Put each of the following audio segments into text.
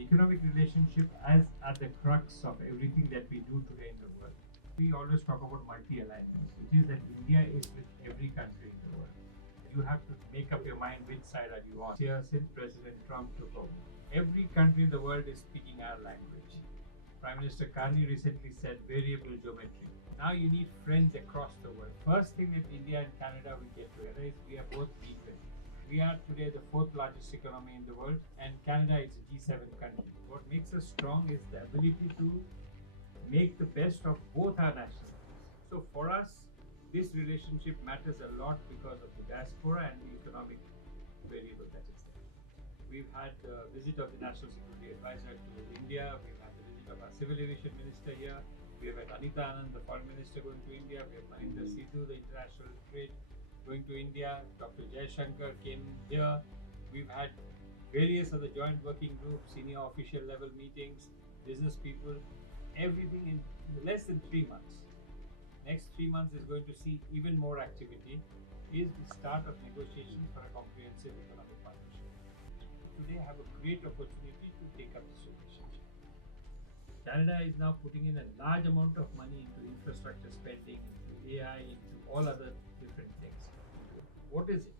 The economic relationship as at the crux of everything that we do today in the world. We always talk about multi-alignment, which is that India is with every country in the world. You have to make up your mind which side are you on. Here, since President Trump took over, every country in the world is speaking our language. Prime Minister Carney recently said variable geometry. Now you need friends across the world. First thing that India and Canada will get together is we are both equal. We are today the fourth largest economy in the world, and Canada is a G7 country. What makes us strong is the ability to make the best of both our nationalities. So for us, this relationship matters a lot because of the diaspora and the economic variable that is there. We've had the visit of the National Security Advisor to India. We've had the visit of our Civil Aviation Minister here. We have had Anita Anand, the Foreign Minister, going to India. We have Varinder, the International Trade, going to India. Dr. Jaishankar came here. We've had various other joint working groups, senior official level meetings, business people, everything in less than 3 months. Next 3 months is going to see even more activity, is the start of negotiations for a comprehensive economic partnership. Today I have a great opportunity to take up this relationship. Canada is now putting in a large amount of money into infrastructure spending, into AI, into all other different things. What is it?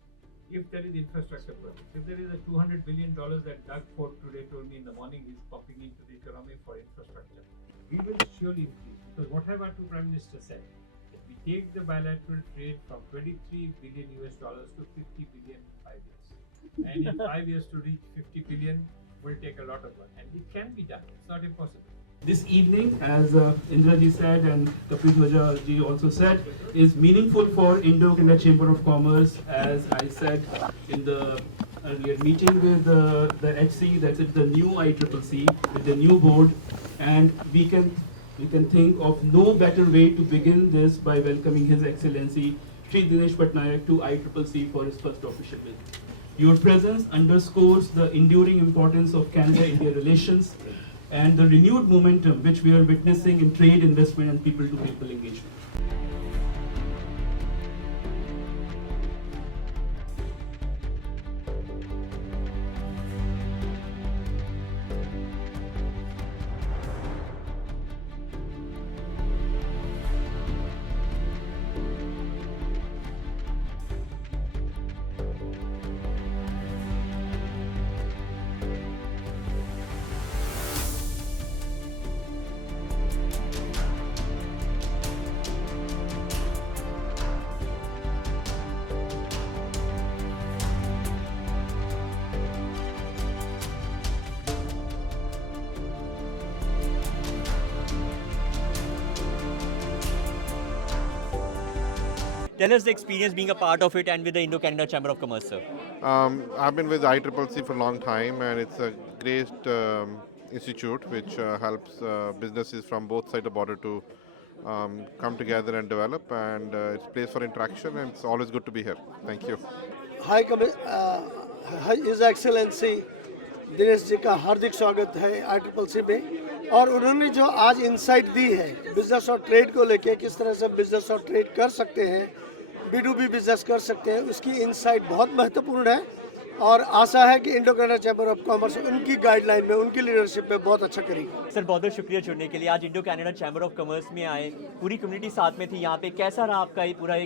If there is infrastructure projects, if there is a $200 billion that Doug Ford today told me in the morning he's pumping into the economy for infrastructure, we will surely increase. Because what have our two prime ministers said? That we take the bilateral trade from 23 billion US dollars to 50 billion in 5 years. And in 5 years to reach 50 billion will take a lot of work. And it can be done. It's not impossible. This evening, as Indira ji said and Kapil ji also said, is meaningful for Indo-Canada Chamber of Commerce. As I said in the earlier meeting with the HC, that's it, the new ICCC with the new board, and we can think of no better way to begin this by welcoming His Excellency Srivastava Patnaik to ICCC for his first official visit. Your presence underscores the enduring importance of Canada-India relations and the renewed momentum which we are witnessing in trade, investment and people-to-people engagement. Tell us the experience being a part of it and with the Indo-Canada Chamber of Commerce, sir. I've been with ICCC for a long time, and it's a great institute which helps businesses from both sides of the border to come together and develop, and it's a place for interaction, and it's always good to be here. Thank you. Hi, His Excellency Dinesh ji का हार्दिक स्वागत है ICCC में। और उन्होंने जो आज insight दी है business और ट्रेड को लेके, किस तरह से बिजनेस और ट्रेड कर सकते हैं, B2B बिजनेस कर सकते हैं, उसकी इंसाइट बहुत महत्वपूर्ण है। और आशा है कि इंडो-कनाडा चैम्बर ऑफ कॉमर्स उनकी गाइडलाइन में, उनकी लीडरशिप में बहुत अच्छा करेगी। सर बहुत बहुत शुक्रिया जुड़ने के लिए। आज इंडो-कनाडा चैम्बर ऑफ कॉमर्स में आए, पूरी कम्युनिटी साथ में थी यहाँ पे। कैसा रहा आपका ये पूरा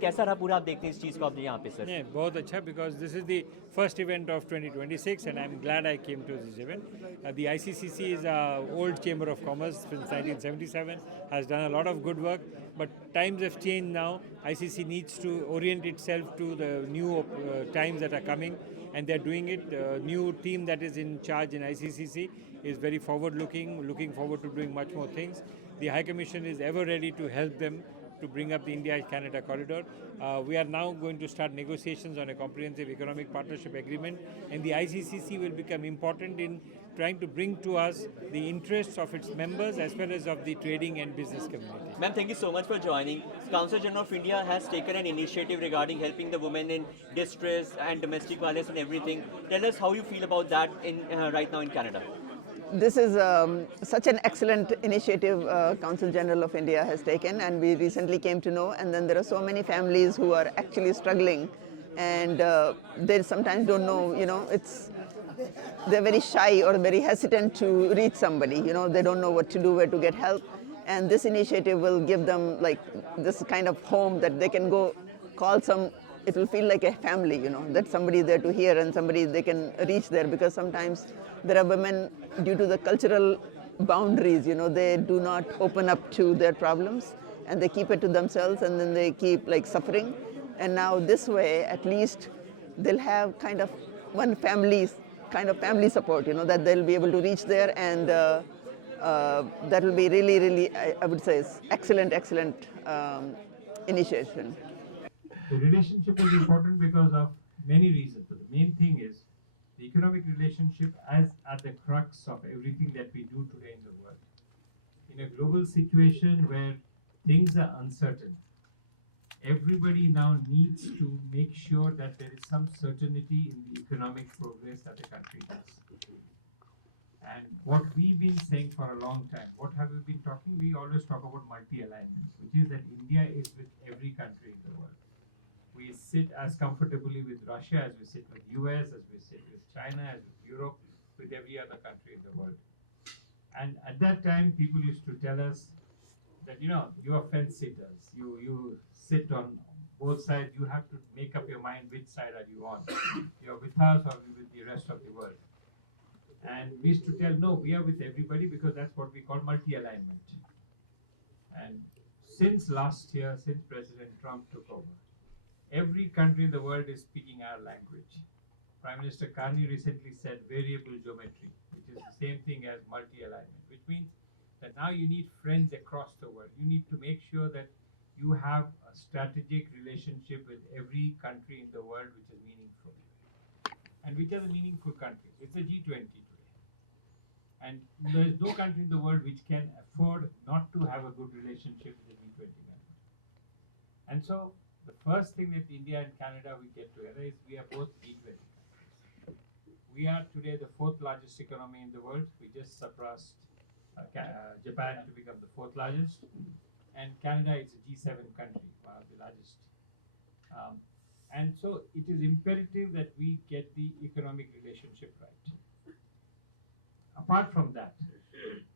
कैसा रहा पूरा, आप देखते हैं इस चीज़ को आप यहाँ पे सर? Yeah, बहुत अच्छा, because this is the first event of 2026 and I'm glad I came to this event. The ICCC is an old chamber of commerce since 1977, has done a lot of good work, but times have changed now. ICC needs to orient itself to the new times that are coming, and they're doing it. The new team that is in charge in ICCC is very forward-looking, looking forward to doing much more things. The High Commission is ever ready to help them to bring up the India-Canada corridor. We are now going to start negotiations on a comprehensive economic partnership agreement, and the ICCC will become important in trying to bring to us the interests of its members as well as of the trading and business community. Ma'am, thank you so much for joining. Council General of India has taken an initiative regarding helping the women in distress and domestic violence and everything. Tell us how you feel about that in right now in Canada. This is such an excellent initiative Council General of India has taken, and we recently came to know, and then there are so many families who are actually struggling, and they sometimes don't know, it's they're very shy or very hesitant to reach somebody. You know, they don't know what to do, where to get help. And this initiative will give them like this kind of home that they can go call some, it will feel like a family, you know, that somebody there to hear and somebody they can reach there, because sometimes there are women, due to the cultural boundaries, you know, they do not open up to their problems and they keep it to themselves and then they keep like suffering. And now this way, at least they'll have kind of one family, kind of family support, you know, that they'll be able to reach there, and that will be really, really, I would say, excellent initiation. The relationship is important because of many reasons. But the main thing is the economic relationship as at the crux of everything that we do today in the world. In a global situation where things are uncertain, everybody now needs to make sure that there is some certainty in the economic progress that the country has. And what we've been saying for a long time, what have we been talking? We always talk about multi-alignment, which is that India is with every country in the world. We sit as comfortably with Russia as we sit with US, as we sit with China, as with Europe, with every other country in the world. And at that time, people used to tell us that, you know, you are fence sitters. You sit on both sides. You have to make up your mind which side are you on. You're with us or with the rest of the world. And we used to tell, no, we are with everybody, because that's what we call multi-alignment. And since last year, since President Trump took over, every country in the world is speaking our language. Prime Minister Carney recently said variable geometry, which is the same thing as multi-alignment, which means that now you need friends across the world. You need to make sure that you have a strategic relationship with every country in the world which is meaningful. And which are the meaningful countries? It's the G20 today. And there is no country in the world which can afford not to have a good relationship with the G20 members. And so the first thing that India and Canada we get together is we are both G20 countries. We are today the fourth largest economy in the world. We just surpassed Japan to become the fourth largest. And Canada is a G7 country, one of the largest. And so it is imperative that we get the economic relationship right. Apart from that,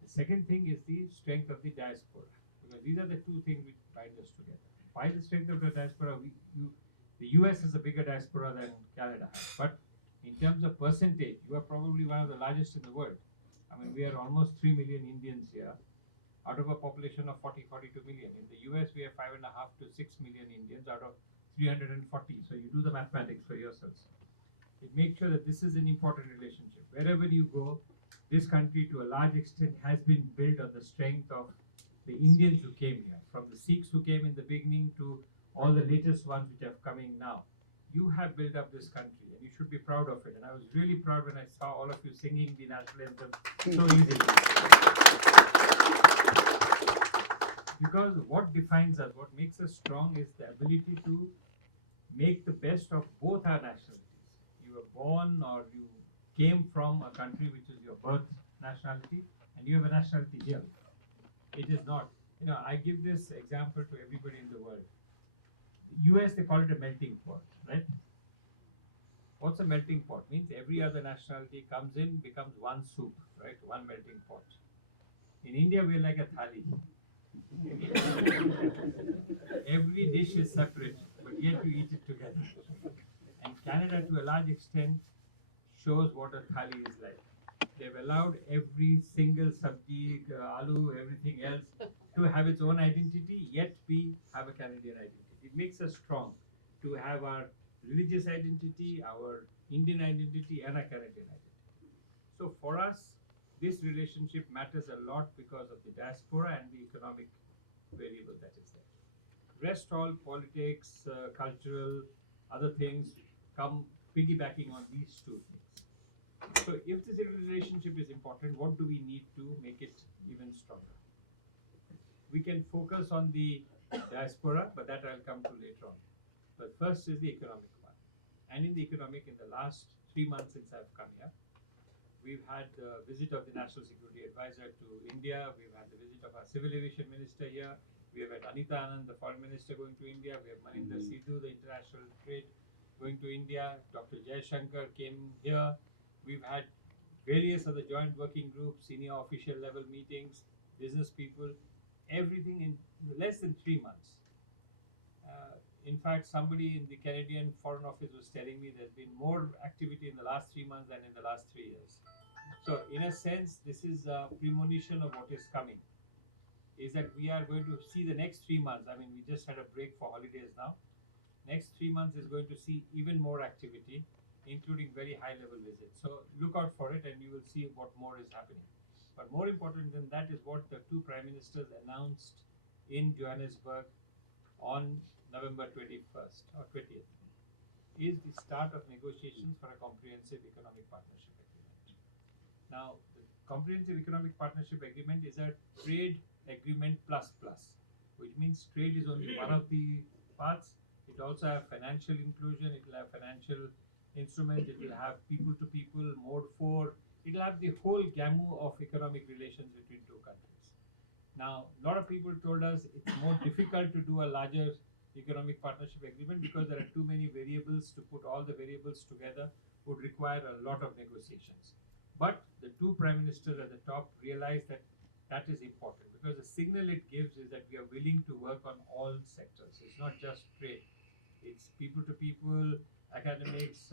the second thing is the strength of the diaspora, because these are the two things which bind us together. Why the strength of the diaspora? The US is a bigger diaspora than Canada has, but in terms of percentage, you are probably one of the largest in the world. I mean, we are almost 3 million Indians here, out of a population of 42 million. In the US, we have 5.5 to 6 million Indians out of 340. So you do the mathematics for yourselves. It makes sure that this is an important relationship. Wherever you go, this country to a large extent has been built on the strength of the Indians who came here, from the Sikhs who came in the beginning to all the latest ones which are coming now. You have built up this country and you should be proud of it. And I was really proud when I saw all of you singing the national anthem so easily. Because what defines us, what makes us strong, is the ability to make the best of both our nationalities. You were born or you came from a country which is your birth nationality, and you have a nationality here. It is not. You know, I give this example to everybody in the world. US, they call it a melting pot, right? What's a melting pot? Means every other nationality comes in, becomes one soup, right? One melting pot. In India, we're like a thali. Every dish is separate, but yet you eat it together. And Canada, to a large extent, shows what a thali is like. They've allowed every single sabji, aloo, everything else to have its own identity, yet we have a Canadian identity. It makes us strong to have our religious identity, our Indian identity, and a Canadian identity. So for us, this relationship matters a lot because of the diaspora and the economic variable that is there. Rest all politics, cultural, other things come piggybacking on these two things. So if this relationship is important, what do we need to make it even stronger? We can focus on the diaspora, but that I'll come to later on. But first is the economic one. And in the economic, in the last 3 months since I've come here, we've had the visit of the National Security Advisor to India. We've had the visit of our Civil Aviation Minister here. We have had Anita Anand, the Foreign Minister, going to India. We have Maninder Sidhu, the International Trade, going to India. Dr. Jaishankar came here. We've had various other joint working groups, senior official level meetings, business people, everything in less than 3 months. In fact, somebody in the Canadian Foreign Office was telling me there's been more activity in the last 3 months than in the last 3 years. So, in a sense, this is a premonition of what is coming. Is that we are going to see the next 3 months. I mean, we just had a break for holidays now. Next 3 months is going to see even more activity, including very high level visits. So look out for it and you will see what more is happening. But more important than that is what the two prime ministers announced in Johannesburg on November 21st or 20th is the start of negotiations for a comprehensive economic partnership agreement. Now, the comprehensive economic partnership agreement is a trade agreement plus plus, which means trade is only one of the parts. It also have financial inclusion, it will have financial instruments, it will have people to people, mode 4, it will have the whole gamut of economic relations between two countries. Now, a lot of people told us it's more difficult to do a larger economic partnership agreement because there are too many variables. To put all the variables together would require a lot of negotiations. But the two prime ministers at the top realized that that is important because the signal it gives is that we are willing to work on all sectors. It's not just trade. It's people to people, academics,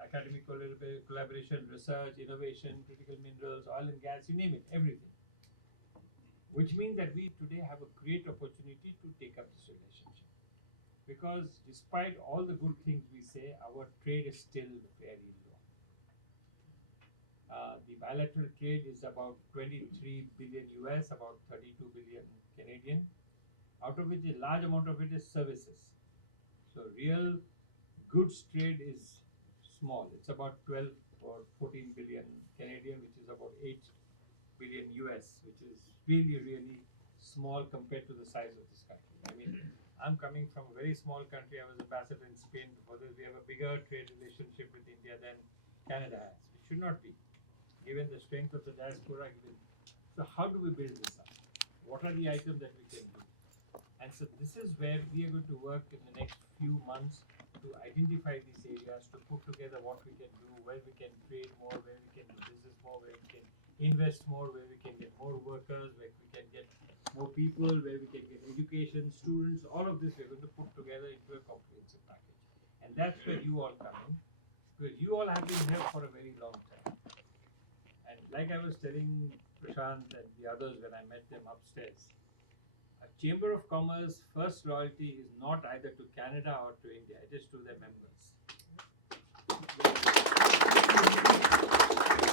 academic collaboration, research, innovation, critical minerals, oil and gas, you name it, everything. Which means that we today have a great opportunity to take up this relationship. Because despite all the good things we say, our trade is still very low. The bilateral trade is about 23 billion US, about 32 billion Canadian, out of which a large amount of it is services. So real goods trade is small. It's about 12 or 14 billion Canadian, which is about 8 billion US, which is really, really small compared to the size of this country. I mean, I'm coming from a very small country. I was ambassador in Spain. Before this, we have a bigger trade relationship with India than Canada has. It should not be, given the strength of the diaspora. So how do we build this up? What are the items that we can do? And so this is where we are going to work in the next few months to identify these areas, to put together what we can do, where we can trade more, where we can do business more, where we can invest more, where we can get more workers, where we can get more people, where we can get education, students, all of this we're going to put together into a comprehensive package. And that's where you all come in, because you all have been here for a very long time. And like I was telling Prashant and the others when I met them upstairs, a Chamber of Commerce first loyalty is not either to Canada or to India, it is to their members.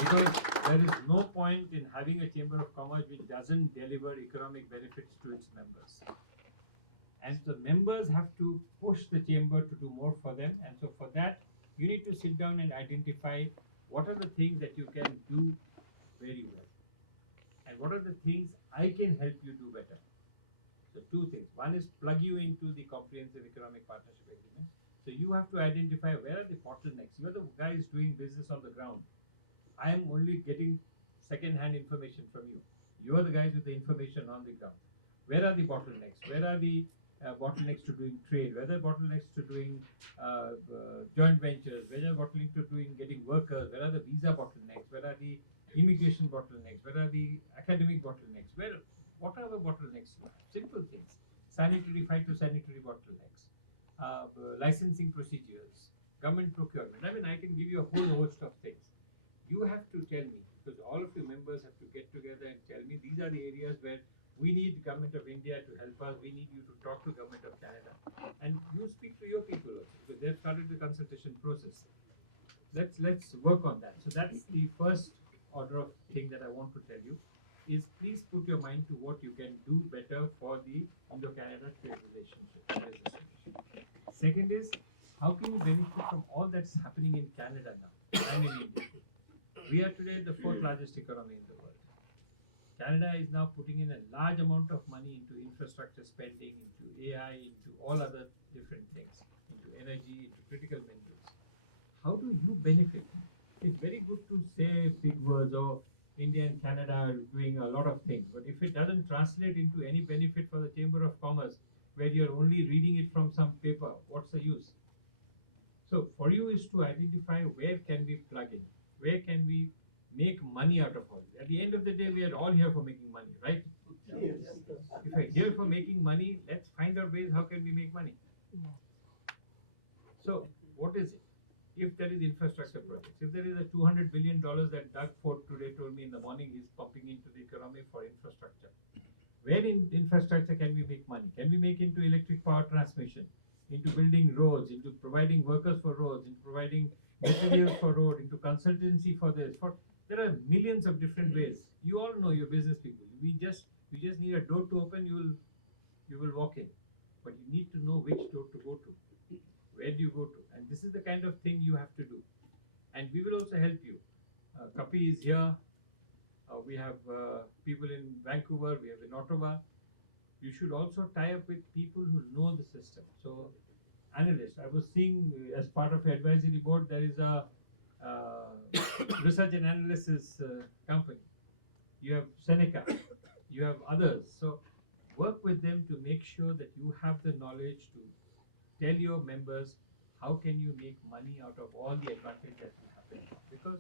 Because there is no point in having a Chamber of Commerce which doesn't deliver economic benefits to its members. And so members have to push the Chamber to do more for them. And so for that, you need to sit down and identify what are the things that you can do very well. And what are the things I can help you do better. So two things. One is plug you into the Comprehensive Economic Partnership Agreement. So you have to identify where are the bottlenecks. You are the guys doing business on the ground. I am only getting second-hand information from you. You are the guys with the information on the ground. Where are the bottlenecks? Where are the bottlenecks to doing trade? Where are the bottlenecks to doing joint ventures? Where are the bottlenecks to doing getting workers? Where are the visa bottlenecks? Where are the immigration bottlenecks? Where are the academic bottlenecks? What are the bottlenecks you have? Simple things. Sanitary, phytosanitary bottlenecks, licensing procedures, government procurement. I mean, I can give you a whole host of things. You have to tell me, because all of you members have to get together and tell me these are the areas where we need the government of India to help us. We need you to talk to government of Canada, and you speak to your people also, because they've started the consultation process. Let's work on that. So that's the first order of thing that I want to tell you is please put your mind to what you can do better for the Indo-Canada trade relationship. Second is how can you benefit from all that's happening in Canada now and in India. We are today the fourth largest economy in the world. Canada is now putting in a large amount of money into infrastructure spending, into AI, into all other different things, into energy, into critical minerals. How do you benefit? It's very good to say big words or India and Canada are doing a lot of things, but if it doesn't translate into any benefit for the Chamber of Commerce, where you're only reading it from some paper, what's the use? So for you is to identify where can we plug in. Where can we make money out of all this? At the end of the day, we are all here for making money, right? If we're here for making money, let's find out ways how can we make money. So, what is it? If there is infrastructure projects, if there is a $200 billion that Doug Ford today told me in the morning he's pumping into the economy for infrastructure, where in infrastructure can we make money? Can we make into electric power transmission, into building roads, into providing workers for roads, into providing materials for road, into consultancy for this? There are millions of different ways. You all know your business people. We just need a door to open. You will walk in, but you need to know which door to go to. Where do you go to? And this is the kind of thing you have to do. And we will also help you. Kapi is here. We have people in Vancouver. We have in Ottawa. You should also tie up with people who know the system. So, analysts. I was seeing as part of the advisory board, there is a research and analysis company. You have Seneca. You have others. So, work with them to make sure that you have the knowledge to tell your members how can you make money out of all the advantage that will happen, because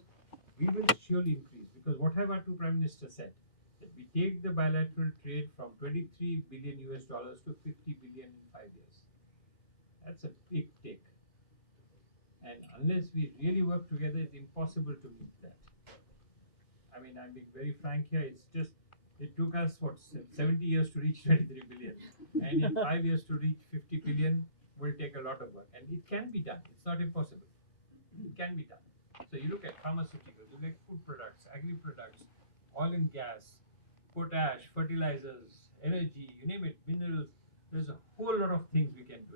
we will surely increase. Because what have our two prime ministers said? That we take the bilateral trade from 23 billion US dollars to 50 billion in 5 years. That's a big take. And unless we really work together, it's impossible to meet that. I mean, I'm being very frank here. It took us, 70 years to reach 23 billion. And in 5 years to reach 50 billion will take a lot of work. And it can be done. It's not impossible. It can be done. So you look at pharmaceuticals, you look at food products, agri-products, oil and gas, potash, fertilizers, energy, you name it, minerals. There's a whole lot of things we can do.